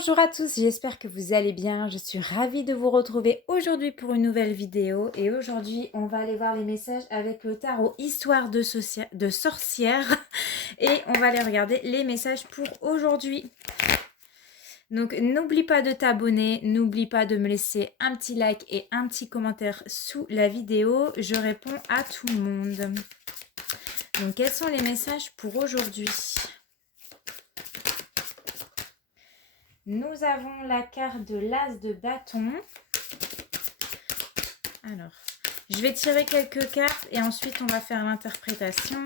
Bonjour à tous, j'espère que vous allez bien. Je suis ravie de vous retrouver aujourd'hui pour une nouvelle vidéo. Et aujourd'hui, on va aller voir les messages avec le tarot Histoire de sorcière. Et on va aller regarder les messages pour aujourd'hui. Donc, n'oublie pas de t'abonner, n'oublie pas de me laisser un petit like et un petit commentaire sous la vidéo. Je réponds à tout le monde. Donc, quels sont les messages pour aujourd'hui ? Nous avons la carte de l'As de bâton. Alors, je vais tirer quelques cartes et ensuite on va faire l'interprétation.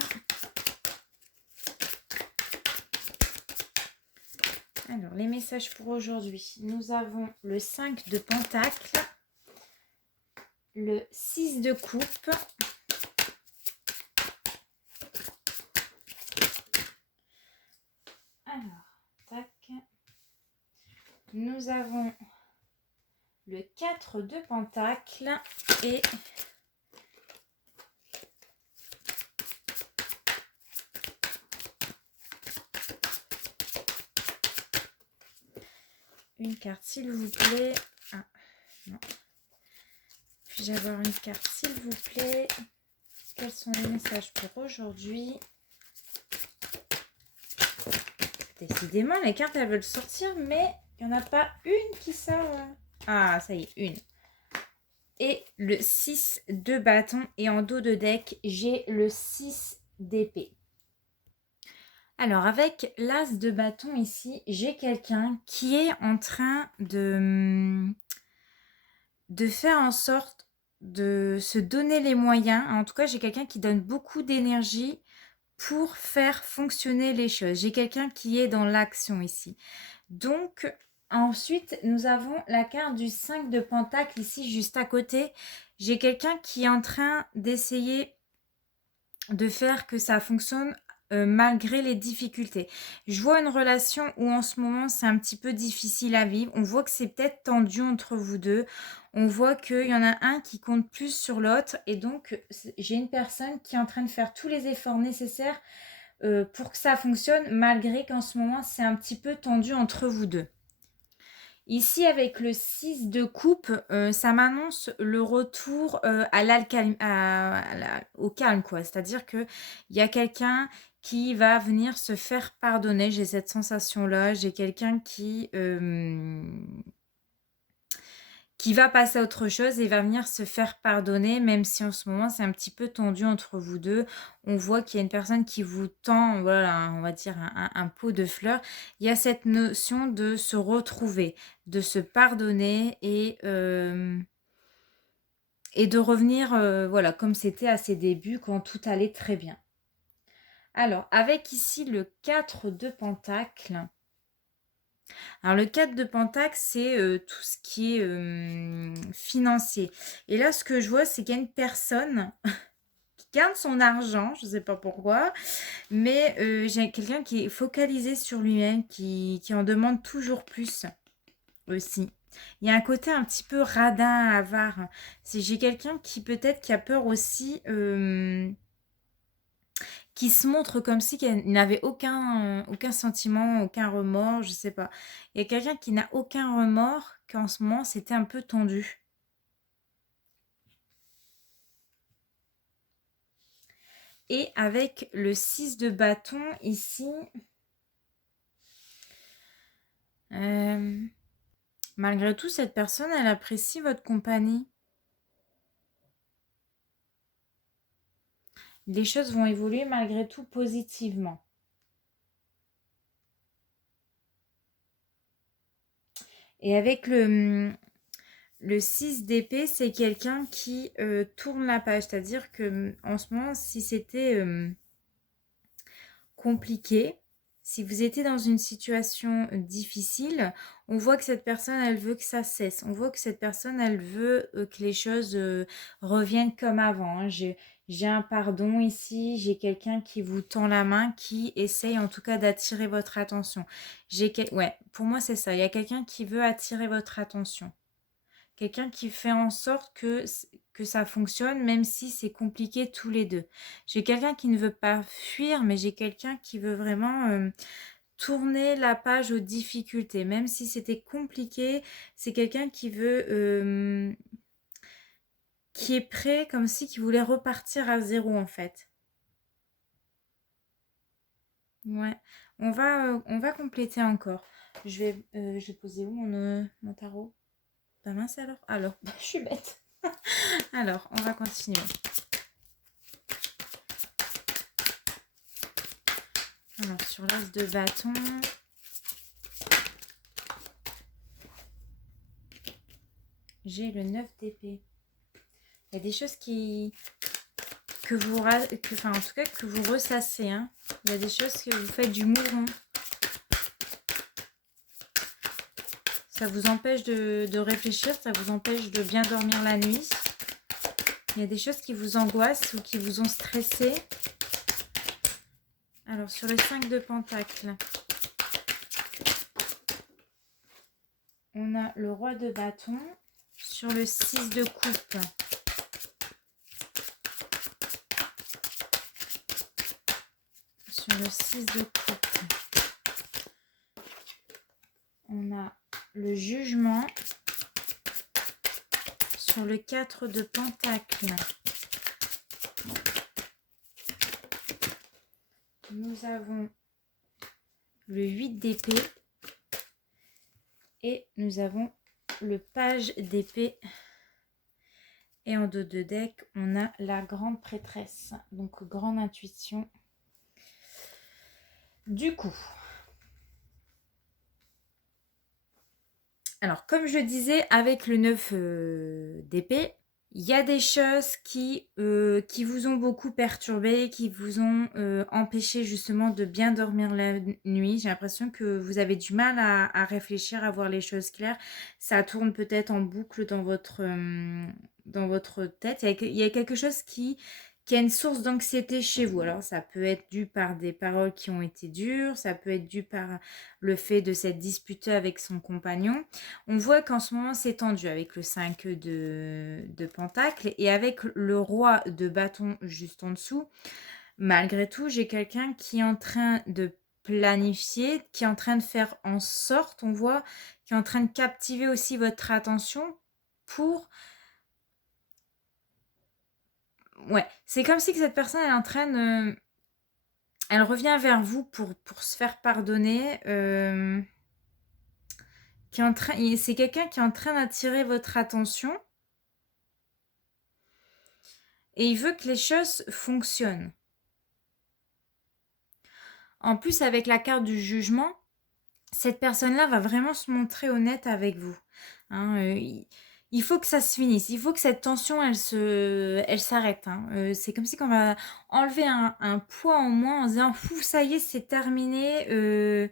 Alors, les messages pour aujourd'hui. Nous avons le 5 de pentacle, le 6 de coupe, alors, tac. Nous avons le 4 de pentacle et une carte s'il vous plaît. Ah, non. Puis-je avoir une carte s'il vous plaît? Quels sont les messages pour aujourd'hui? Décidément, les cartes, elles veulent sortir, mais il n'y en a pas une qui sort. Ah, ça y est, une. Et le 6 de bâton. Et en dos de deck, j'ai le 6 d'épée. Alors, avec l'as de bâton ici, j'ai quelqu'un qui est en train de faire en sorte de se donner les moyens. En tout cas, j'ai quelqu'un qui donne beaucoup d'énergie pour faire fonctionner les choses. J'ai quelqu'un qui est dans l'action ici. Donc, ensuite, nous avons la carte du 5 de pentacle ici, juste à côté. J'ai quelqu'un qui est en train d'essayer de faire que ça fonctionne malgré les difficultés. Je vois une relation où en ce moment, c'est un petit peu difficile à vivre. On voit que c'est peut-être tendu entre vous deux. On voit qu'il y en a un qui compte plus sur l'autre. Et donc, j'ai une personne qui est en train de faire tous les efforts nécessaires pour que ça fonctionne, malgré qu'en ce moment, c'est un petit peu tendu entre vous deux. Ici, avec le 6 de coupe, ça m'annonce le retour au calme, quoi. C'est-à-dire qu'il y a quelqu'un qui va venir se faire pardonner. J'ai cette sensation-là. J'ai quelqu'un qui va passer à autre chose et va venir se faire pardonner, même si en ce moment c'est un petit peu tendu entre vous deux. On voit qu'il y a une personne qui vous tend, voilà, on va dire un pot de fleurs. Il y a cette notion de se retrouver, de se pardonner et de revenir, voilà, comme c'était à ses débuts quand tout allait très bien. Alors, avec ici le 4 de pentacle. Alors, le 4 de pentacle, c'est tout ce qui est financier. Et là, ce que je vois, c'est qu'il y a une personne qui garde son argent, je ne sais pas pourquoi, mais j'ai quelqu'un qui est focalisé sur lui-même, qui en demande toujours plus aussi. Il y a un côté un petit peu radin, avare. J'ai quelqu'un qui peut-être qui a peur aussi qui se montre comme si qu'elle n'avait aucun sentiment, aucun remords, je sais pas. Il y a quelqu'un qui n'a aucun remords, qu'en ce moment, c'était un peu tendu. Et avec le 6 de bâton, ici, malgré tout, cette personne, elle apprécie votre compagnie. Les choses vont évoluer malgré tout positivement. Et avec le 6 d'épée, c'est quelqu'un qui tourne la page. C'est-à-dire que en ce moment, si c'était compliqué, si vous étiez dans une situation difficile, on voit que cette personne, elle veut que ça cesse. On voit que cette personne, elle veut que les choses reviennent comme avant. Hein. J'ai un pardon ici, j'ai quelqu'un qui vous tend la main, qui essaye en tout cas d'attirer votre attention. Ouais, pour moi, c'est ça. Il y a quelqu'un qui veut attirer votre attention. Quelqu'un qui fait en sorte que ça fonctionne, même si c'est compliqué tous les deux. J'ai quelqu'un qui ne veut pas fuir, mais j'ai quelqu'un qui veut vraiment tourner la page aux difficultés. Même si c'était compliqué, c'est quelqu'un qui veut... qui est prêt, comme si qui voulait repartir à zéro en fait. Ouais, on va compléter encore. Je vais poser où mon tarot? Pas mince alors? Alors, je suis bête. Alors, on va continuer. Alors, sur l'as de bâton, j'ai le 9 d'épée. Il y a des choses que vous, enfin, en tout cas, que vous ressassez. Hein. Il y a des choses que vous faites du mouron. Ça vous empêche de réfléchir, ça vous empêche de bien dormir la nuit. Il y a des choses qui vous angoissent ou qui vous ont stressé. Alors, sur le 5 de Pentacle, on a le roi de bâton. Sur le 6 de coupe, sur le 6 de coupe, on a le jugement. Sur le 4 de Pentacle, nous avons le 8 d'épée et nous avons le page d'épée. Et en dos de deck, on a la grande prêtresse, donc grande intuition. Du coup, alors comme je disais, avec le 9 d'épée, il y a des choses qui vous ont beaucoup perturbé, qui vous ont empêché justement de bien dormir la nuit. J'ai l'impression que vous avez du mal à réfléchir, à voir les choses claires. Ça tourne peut-être en boucle dans votre tête. Il y a quelque chose qui a une source d'anxiété chez vous. Alors, ça peut être dû par des paroles qui ont été dures, ça peut être dû par le fait de s'être disputé avec son compagnon. On voit qu'en ce moment, c'est tendu avec le 5 de Pentacle et avec le roi de bâton juste en dessous. Malgré tout, j'ai quelqu'un qui est en train de planifier, qui est en train de faire en sorte, on voit, qui est en train de captiver aussi votre attention pour... Ouais, c'est comme si que cette personne elle est en train de... Elle revient vers vous pour se faire pardonner. C'est quelqu'un qui est en train d'attirer votre attention. Et il veut que les choses fonctionnent. En plus, avec la carte du jugement, cette personne-là va vraiment se montrer honnête avec vous. Hein, il faut que ça se finisse. Il faut que cette tension, elle s'arrête. Hein. C'est comme si on va enlever un poids en moins en se disant « ça y est, c'est terminé.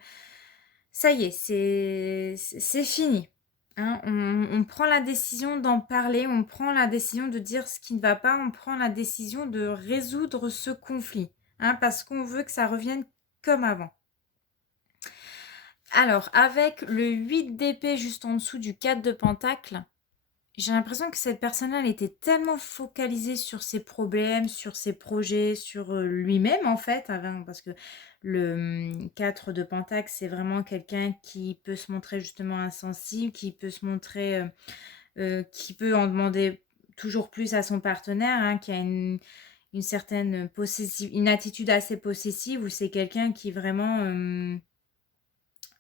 Ça y est, c'est fini. » Hein, on prend la décision d'en parler, on prend la décision de dire ce qui ne va pas, on prend la décision de résoudre ce conflit. Hein, parce qu'on veut que ça revienne comme avant. Alors, avec le 8 d'épée juste en dessous du 4 de Pentacle, j'ai l'impression que cette personne-là, elle était tellement focalisée sur ses problèmes, sur ses projets, sur lui-même en fait, parce que le 4 de Pentacle, c'est vraiment quelqu'un qui peut se montrer justement insensible, qui peut se montrer, qui peut en demander toujours plus à son partenaire, hein, qui a une certaine une attitude assez possessive, où c'est quelqu'un qui vraiment,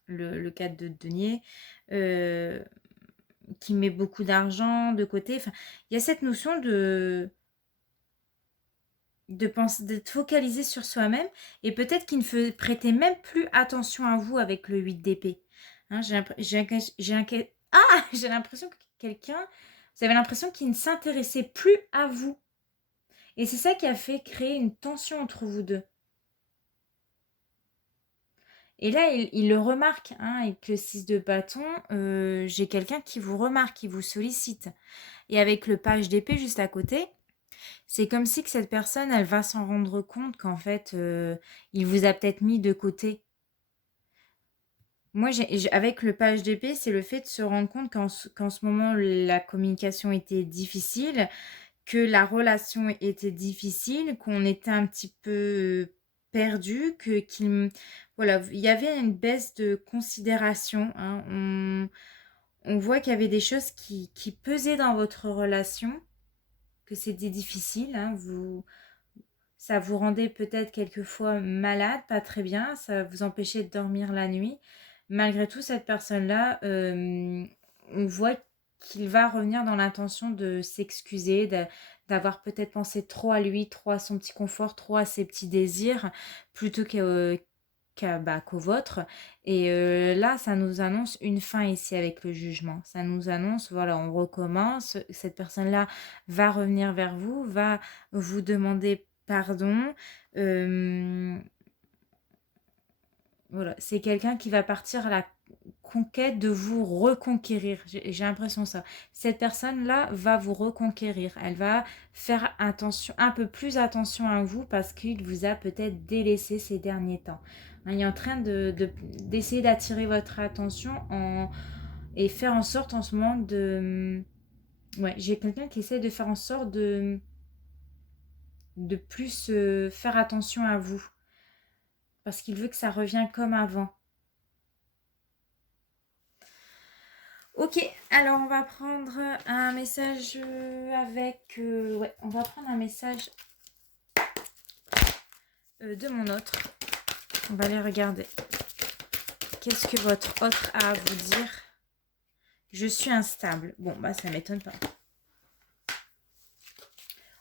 le 4 de denier, qui met beaucoup d'argent de côté. Enfin, il y a cette notion d'être focalisé sur soi-même et peut-être qu'il ne prêtait même plus attention à vous avec le 8 d'épée. Hein, j'ai l'impression que vous avez l'impression qu'il ne s'intéressait plus à vous. Et c'est ça qui a fait créer une tension entre vous deux. Et là, il le remarque, hein, avec le 6 de bâton, j'ai quelqu'un qui vous remarque, qui vous sollicite. Et avec le page d'épée juste à côté, c'est comme si que cette personne, elle va s'en rendre compte qu'en fait, il vous a peut-être mis de côté. Moi, avec le page d'épée, c'est le fait de se rendre compte qu'en ce moment, la communication était difficile, que la relation était difficile, qu'on était un petit peu perdu, voilà, il y avait une baisse de considération, hein. On voit qu'il y avait des choses qui pesaient dans votre relation, que c'était difficile, hein. Ça vous rendait peut-être quelquefois malade, pas très bien, ça vous empêchait de dormir la nuit. Malgré tout, cette personne-là, on voit qu'il va revenir dans l'intention de s'excuser, d'avoir peut-être pensé trop à lui, trop à son petit confort, trop à ses petits désirs, plutôt qu'au vôtre. Et là, ça nous annonce une fin ici avec le jugement. Ça nous annonce, voilà, on recommence. Cette personne-là va revenir vers vous, va vous demander pardon. Voilà, c'est quelqu'un qui va partir à la conquête de vous reconquérir. J'ai l'impression ça. Cette personne-là va vous reconquérir. Elle va faire attention, un peu plus attention à vous parce qu'il vous a peut-être délaissé ces derniers temps. Il est en train d'essayer d'attirer votre attention et faire en sorte en ce moment de... Ouais, j'ai quelqu'un qui essaie de faire en sorte de plus faire attention à vous. Parce qu'il veut que ça revienne comme avant. Ok, alors on va prendre un message ouais, on va prendre un message de mon autre. On va aller regarder. Qu'est-ce que votre autre a à vous dire? Je suis instable. Bon, bah ça m'étonne pas.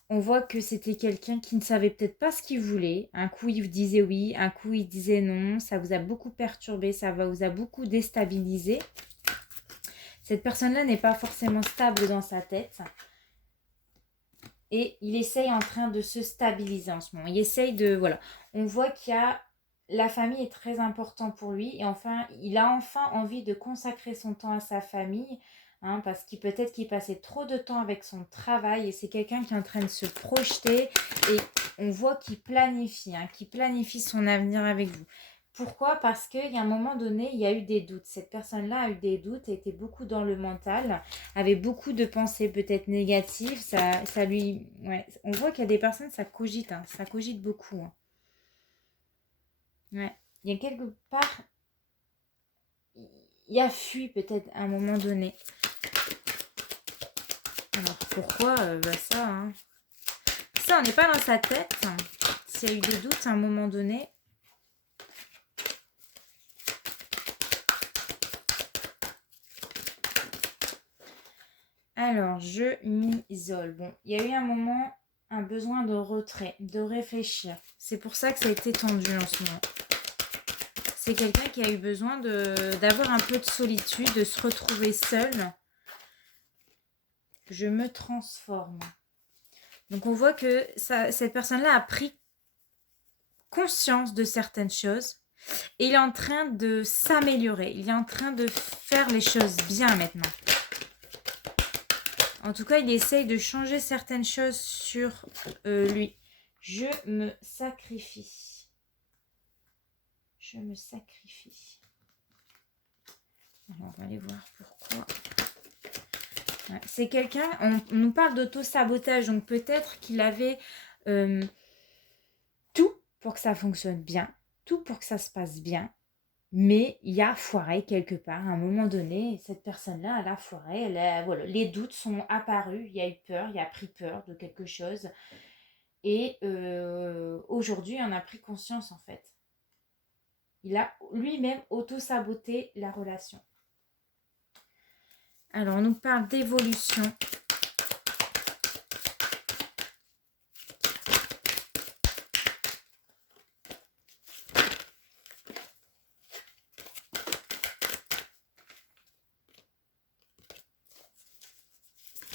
On voit que c'était quelqu'un qui ne savait peut-être pas ce qu'il voulait. Un coup, il vous disait oui, un coup, il disait non. Ça vous a beaucoup perturbé, ça vous a beaucoup déstabilisé. Cette personne-là n'est pas forcément stable dans sa tête. Et il essaye en train de se stabiliser en ce moment. Il essaye de... Voilà. On voit qu'il y a... La famille est très importante pour lui. Et enfin, il a enfin envie de consacrer son temps à sa famille. Hein, parce qu'il peut-être qu'il passait trop de temps avec son travail. Et c'est quelqu'un qui est en train de se projeter. Et on voit qu'il planifie. Hein, qu'il planifie son avenir avec vous. Pourquoi? Parce qu'il y a un moment donné, il y a eu des doutes. Cette personne-là a eu des doutes, était beaucoup dans le mental, avait beaucoup de pensées peut-être négatives. Ça lui... Ouais, on voit qu'il y a des personnes, ça cogite, hein, ça cogite beaucoup. Hein. Ouais. Il y a quelque part... Il y a fui peut-être à un moment donné. Alors pourquoi ça, hein. Ça, on n'est pas dans sa tête. S'il y a eu des doutes à un moment donné... Alors, je m'isole. Bon, il y a eu un moment, un besoin de retrait, de réfléchir. C'est pour ça que ça a été tendu en ce moment. C'est quelqu'un qui a eu besoin d'avoir un peu de solitude, de se retrouver seul. Je me transforme. Donc, on voit que cette personne-là a pris conscience de certaines choses. Et il est en train de s'améliorer. Il est en train de faire les choses bien maintenant. En tout cas, il essaye de changer certaines choses sur lui. Je me sacrifie. Je me sacrifie. Alors, on va aller voir pourquoi. Ouais, c'est quelqu'un, on nous parle d'auto-sabotage, donc peut-être qu'il avait tout pour que ça fonctionne bien, tout pour que ça se passe bien. Mais il y a foiré quelque part. À un moment donné, cette personne-là, elle a foiré. Voilà, les doutes sont apparus. Il y a eu peur, il a pris peur de quelque chose. Et aujourd'hui, on a pris conscience en fait. Il a lui-même auto-saboté la relation. Alors, on nous parle d'évolution.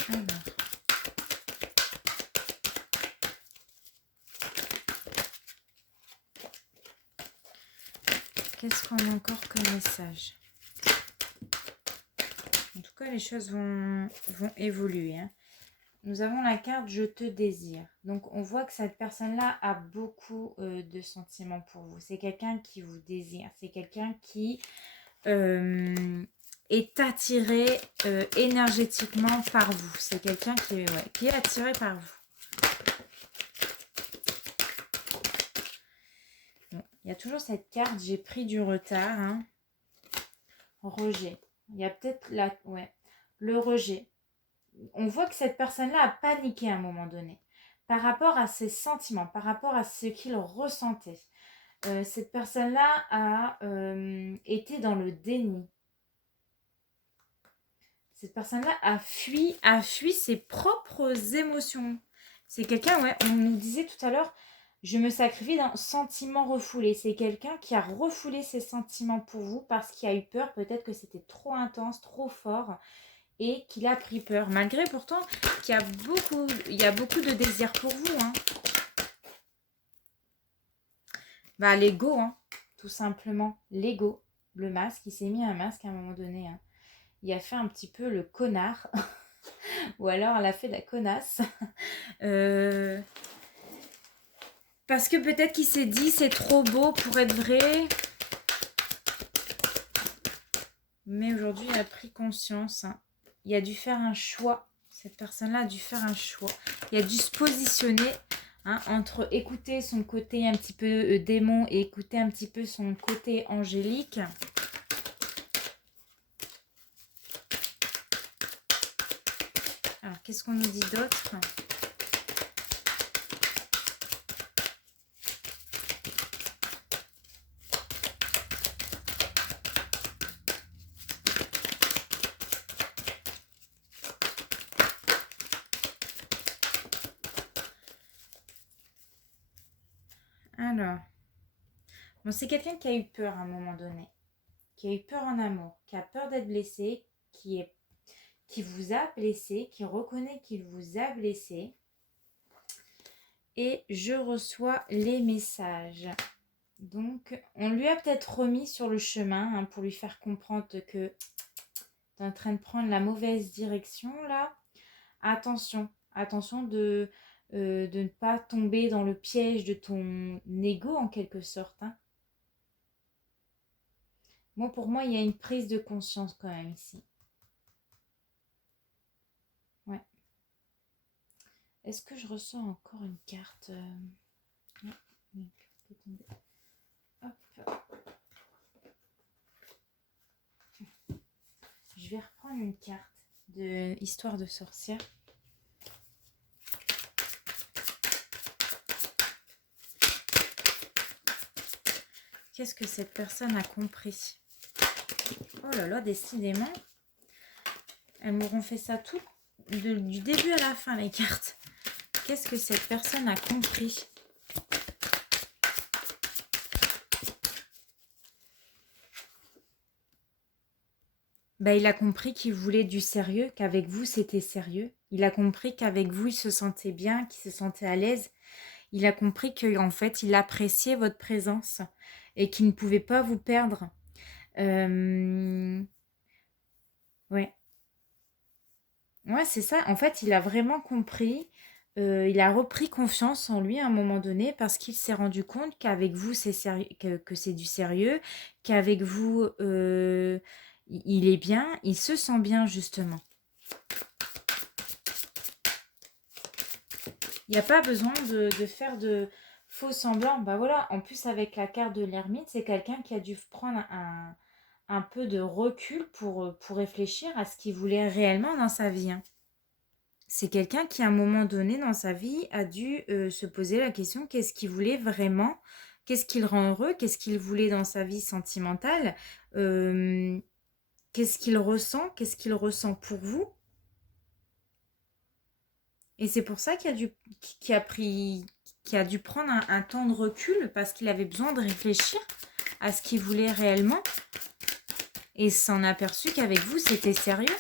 Alors. Qu'est-ce qu'on a encore comme message? En tout cas, les choses vont évoluer. Hein. Nous avons la carte « Je te désire ». Donc, on voit que cette personne-là a beaucoup de sentiments pour vous. C'est quelqu'un qui vous désire. C'est quelqu'un qui est attiré énergétiquement par vous. C'est quelqu'un qui est, attiré par vous. Qui est attiré par vous. Il y a toujours cette carte, j'ai pris du retard. Hein. Rejet. Il y a peut-être le rejet. On voit que cette personne-là a paniqué à un moment donné par rapport à ses sentiments, par rapport à ce qu'il ressentait. Cette personne-là a été dans le déni. Cette personne-là a fui ses propres émotions. C'est quelqu'un, on nous disait tout à l'heure, je me sacrifie dans sentiments refoulés. C'est quelqu'un qui a refoulé ses sentiments pour vous parce qu'il a eu peur, peut-être que c'était trop intense, trop fort et qu'il a pris peur. Malgré pourtant qu'il y a beaucoup de désir pour vous. Hein. L'ego, hein, tout simplement. L'ego. Le masque, il s'est mis un masque à un moment donné. Hein. Il a fait un petit peu le connard. Ou alors elle a fait la connasse. Parce que peut-être qu'il s'est dit c'est trop beau pour être vrai. Mais aujourd'hui, il a pris conscience. Hein. Il a dû faire un choix. Cette personne-là a dû faire un choix. Il a dû se positionner entre écouter son côté un petit peu démon et écouter un petit peu son côté angélique. Alors, qu'est-ce qu'on nous dit d'autre ? Alors, bon, c'est quelqu'un qui a eu peur à un moment donné, qui a eu peur en amour, qui a peur d'être blessé, qui vous a blessé, qui reconnaît qu'il vous a blessé. Et je reçois les messages. Donc, on lui a peut-être remis sur le chemin pour lui faire comprendre que tu es en train de prendre la mauvaise direction là. Attention de ne pas tomber dans le piège de ton ego en quelque sorte. Hein. Pour moi, il y a une prise de conscience quand même ici. Ouais. Est-ce que je ressens encore une carte Hop. Je vais reprendre une carte de Histoire de sorcière. Qu'est-ce que cette personne a compris? Oh là là, décidément, elles m'auront fait ça tout du début à la fin, les cartes. Qu'est-ce que cette personne a compris? Il a compris qu'il voulait du sérieux, qu'avec vous, c'était sérieux. Il a compris qu'avec vous, il se sentait bien, qu'il se sentait à l'aise. Il a compris qu'en fait, il appréciait votre présence et qu'il ne pouvait pas vous perdre. Ouais. Ouais, c'est ça. En fait, il a vraiment compris. Il a repris confiance en lui à un moment donné parce qu'il s'est rendu compte qu'avec vous, c'est sérieux, que c'est du sérieux, qu'avec vous, il est bien, il se sent bien justement. Il n'y a pas besoin de faire de faux semblants. Voilà, en plus avec la carte de l'ermite, c'est quelqu'un qui a dû prendre un peu de recul pour réfléchir à ce qu'il voulait réellement dans sa vie. Hein. C'est quelqu'un qui, à un moment donné dans sa vie, a dû se poser la question, qu'est-ce qu'il voulait vraiment? Qu'est-ce qui le rend heureux? Qu'est-ce qu'il voulait dans sa vie sentimentale? Qu'est-ce qu'il ressent? Qu'est-ce qu'il ressent pour vous? Et c'est pour ça qu'il a dû prendre un temps de recul parce qu'il avait besoin de réfléchir à ce qu'il voulait réellement. Et s'en aperçu qu'avec vous, c'était sérieux.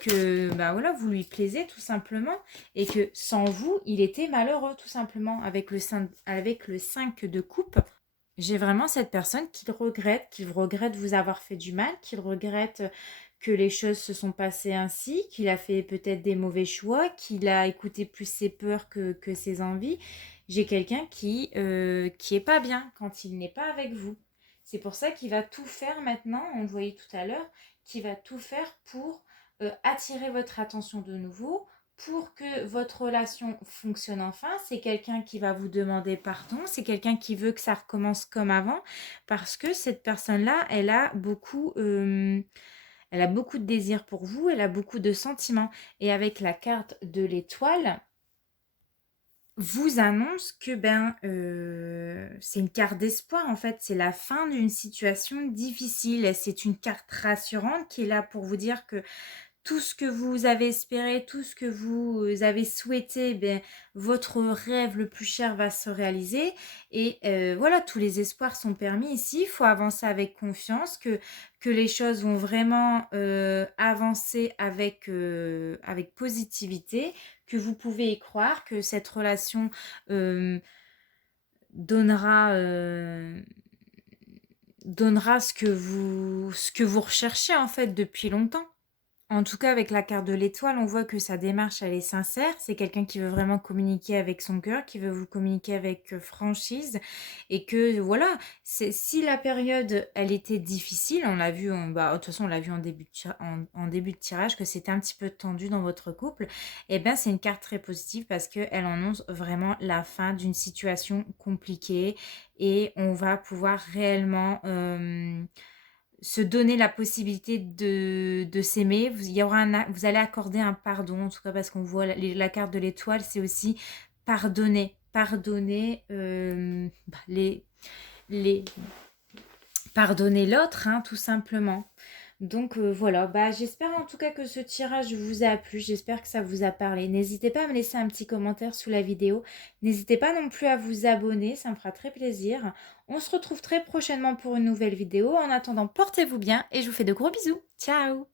Que vous lui plaisez tout simplement. Et que sans vous, il était malheureux tout simplement. Avec le 5 de coupe, j'ai vraiment cette personne qu'il regrette vous avoir fait du mal, qu'il regrette que les choses se sont passées ainsi, qu'il a fait peut-être des mauvais choix, qu'il a écouté plus ses peurs que ses envies. J'ai quelqu'un qui est pas bien quand il n'est pas avec vous. C'est pour ça qu'il va tout faire maintenant, on le voyait tout à l'heure, qu'il va tout faire pour attirer votre attention de nouveau, pour que votre relation fonctionne enfin. C'est quelqu'un qui va vous demander pardon, c'est quelqu'un qui veut que ça recommence comme avant, parce que cette personne-là, elle a beaucoup de désir pour vous, elle a beaucoup de sentiments. Et avec la carte de l'étoile, vous annonce que c'est une carte d'espoir en fait, c'est la fin d'une situation difficile. C'est une carte rassurante qui est là pour vous dire que tout ce que vous avez espéré, tout ce que vous avez souhaité, votre rêve le plus cher va se réaliser. Et voilà, tous les espoirs sont permis ici. Il faut avancer avec confiance, que les choses vont vraiment avancer avec positivité, que vous pouvez y croire, que cette relation donnera, donnera ce que vous recherchez en fait depuis longtemps. En tout cas, avec la carte de l'étoile, on voit que sa démarche, elle est sincère. C'est quelqu'un qui veut vraiment communiquer avec son cœur, qui veut vous communiquer avec franchise. Et que, voilà, si la période, elle était difficile, on l'a vu, de toute façon, on l'a vu en début de tirage, que c'était un petit peu tendu dans votre couple, et bien, c'est une carte très positive parce qu'elle annonce vraiment la fin d'une situation compliquée. Et on va pouvoir réellement se donner la possibilité de s'aimer. Vous allez accorder un pardon, en tout cas parce qu'on voit la carte de l'étoile, c'est aussi pardonner. Pardonner les pardonner l'autre, hein, tout simplement. Donc voilà, j'espère en tout cas que ce tirage vous a plu, j'espère que ça vous a parlé. N'hésitez pas à me laisser un petit commentaire sous la vidéo. N'hésitez pas non plus à vous abonner, ça me fera très plaisir. On se retrouve très prochainement pour une nouvelle vidéo. En attendant, portez-vous bien et je vous fais de gros bisous. Ciao!